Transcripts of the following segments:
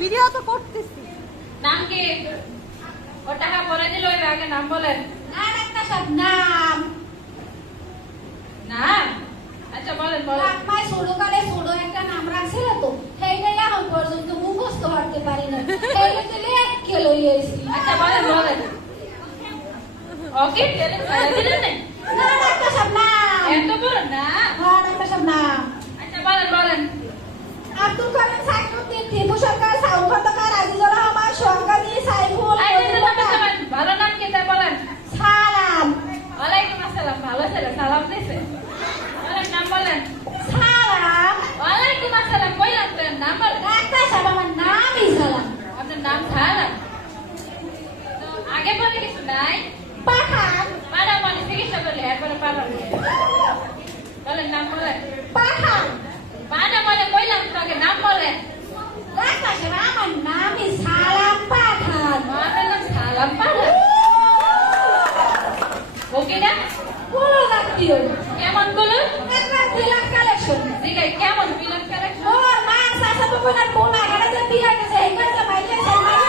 Video তো করতেছি। নাম কি? ও টাকা পরে দিল, ওই আগে নাম বলেন। না একটা সব নাম নাম? আচ্ছা বলেন বলেন। আপনার ছোটকালে ছোট একটা নাম রাখছিল তো, সেইটাই এখন পর্যন্ত মুখস্থ করতে পারি না। সেইটা দিলে কে লইয়েছি। আচ্ছা বলেন বলেন। ওকে টেলে ছাড়া দিলেন না? না একটা সব নাম। এত বড় না? হ্যাঁ একটা সব নাম। আচ্ছা বলেন বলেন। আব্দুল করিম সাইফুদ্দিন, টিপু সরকার, সাউল খন্দকার, আজিজুর রহমান, সরকারি, সাইফুল, ভালো নাম কি তা বলেন। সালাম। ওয়ালাইকুম আসসালাম। ভালো ছেলে, সালাম দিছে। বলেন নাম বলেন। সালাম। ওয়ালাইকুম আসসালাম কইলাম তো, নাম বলেন। একটা সব আমার নামই সালাম। আপনার নাম সালাম? তো আগে বলে কিছু নাই? পাঠান। পাড়া মানে চিকিৎসা করলে এরপরে পাড়া বলেন নাম বলেন। পাঠান। পাড়া মানে কইলাম তো, আগে নাম বলেন। একটা সব আমার নামই সালাম পাঠান। আপনার নাম সালাম পাড়া? ওকে না? পুরো লাগতিও। কেমন গুলো? একটা বিলাস কালেকশন। জিগাই কেমন বিলাস কালেকশন? ও মা সাসা বাবার পোলা এখানে যে বিয়ে হয়েছে এইবার যে মাইলে সেই মাইলে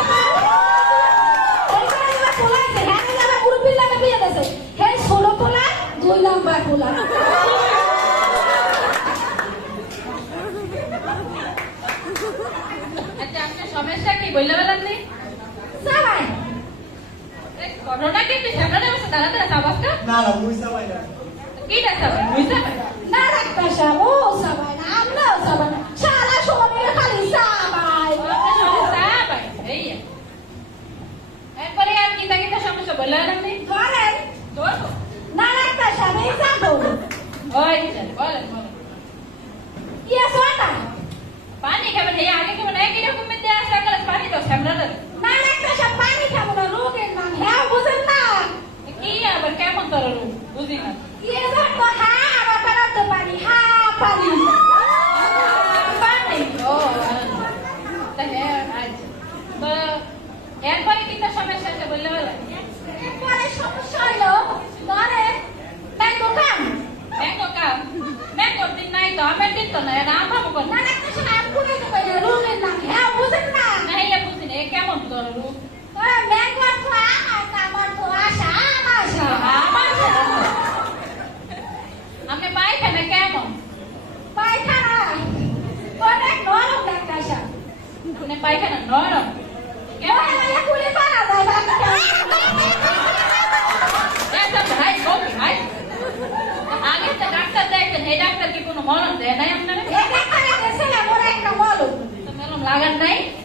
এইবার এবার পোলা আছে হ্যাঁ যাবে পুরো পিল্লাকে বিয়ে দিয়েছে হে ছোট পোলা 2 নাম্বার পোলা। আচ্ছা আপনার সমস্যা কি বললে বলেন নি? সবাই ঘটনা কি একটু সামনে বসে দাঁড়া দাঁড়া সাবাসটা? না না মুইসা ভাই না কিটা সাবাস? বুঝতে পারি না রাখতে সব ও সবাই না আমরাও সবাই না সারা সময় খালি সবাই। আপনার সমস্যা ভাই এই এরপরে আর কিটা কিটা সমস্যা বললে বলেন নি? ধরেন ধরবো। না রাখতে সবাই যাবো ওই বলেন বলেন। ইয়ে সোটা পানি খাবেন এই আগে খাবেন একই রকম মেতে আসে একলা পানি তো সামনে না রাখতে সব পানি খাবো না রোগের নাম হ্যাঁ বুঝেন না কি আবার কেমন তোর বুঝি না। ইয়ে তো হ্যাঁ আবার বানাতে পারি হ্যাঁ পারি। পানি ও তাহলে আচ্ছা তো এরপরে কিটা সমস্যা আছে বললে বলেন। এরপরে সমস্যা হলো ধরেন ম্যাঙ্গো কাম ম্যাঙ্গো কাম ম্যাঙ্গো দিন নাই তো আমের দিন তো না এটা আম ভাবো কর না একটা সময় আম পুরে দেবে রোগের নাম হ্যাঁ বুঝেন না না ইয়া বুঝি না কেমন তোর রূপ ম্যাঙ্গো তো আমার আমার তো আশা আশা আমার আমি পায়খানা কেমন পায়খানা অনেক নরম একটা আশা আপনি পায়খানা নরম কেমন কুড়ি পারা যায় বাচ্চা একটা ভাই কবি ভাই আগে তো ডাক্তার দেখছেন এই ডাক্তার কি কোনো মলম দেয় নাই আপনারা এটা করে দেশে আমার একটা বলো তো মলম লাগান নাই